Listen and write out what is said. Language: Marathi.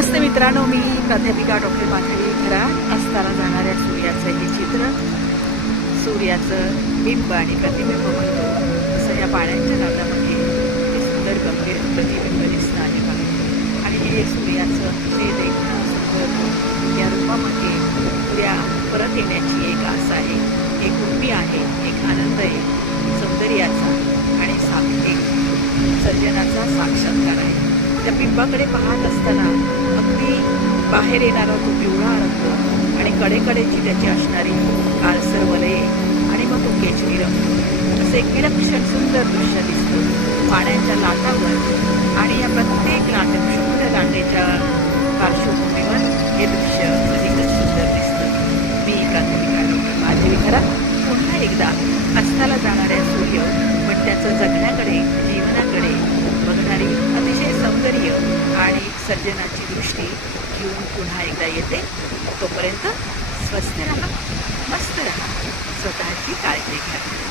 नमस्ते मित्रांनो, मी प्राध्यापिका डॉक्टर माधवी घरात असताना जाणाऱ्या सूर्याचं हे चित्र, सूर्याचं बिंब आणि प्रतिबिंब म्हणतो तसं या पाण्याच्या नादामध्ये हे सुंदर गंभीर प्रतिबिंब दिसतं आहे बघा. आणि हे सूर्याचं जे देखणं सुंदर या रूपामध्ये उद्या परत येण्याची एक आस आहे, एक उर्मी आहे, एक आनंद आहे, सौंदर्याचा आणि एक सर्जनाचा साक्षात्कार आहे. त्या बिंबाकडे पाहत असताना अगदी बाहेर येणारा तो पिवळा रंग आणि कडेकडेची त्याची असणारी काळसर वलये आणि मग तो केशरी रंग असं एक विलक्षण सुंदर दृश्य दिसतं पाण्याच्या लाटावर. आणि या प्रत्येक शुद्ध लाटेच्या पार्श्वभूमीवर हे दृश्य अधिकच सुंदर दिसतं. मी प्राध्यापिका डॉक्टर माधवी घरात पुन्हा एकदा अस्ताला जाणाऱ्या सूर्य पण त्याचं जगण्याकडे जीवनाकडे बघणारी अतिशय सौंदर्य आणि सर्जनाची दृष्टी घेऊन पुन्हा एकदा येते. तोपर्यंत स्वस्थ राहा, मस्त राहा, स्वतःची काळजी घ्या.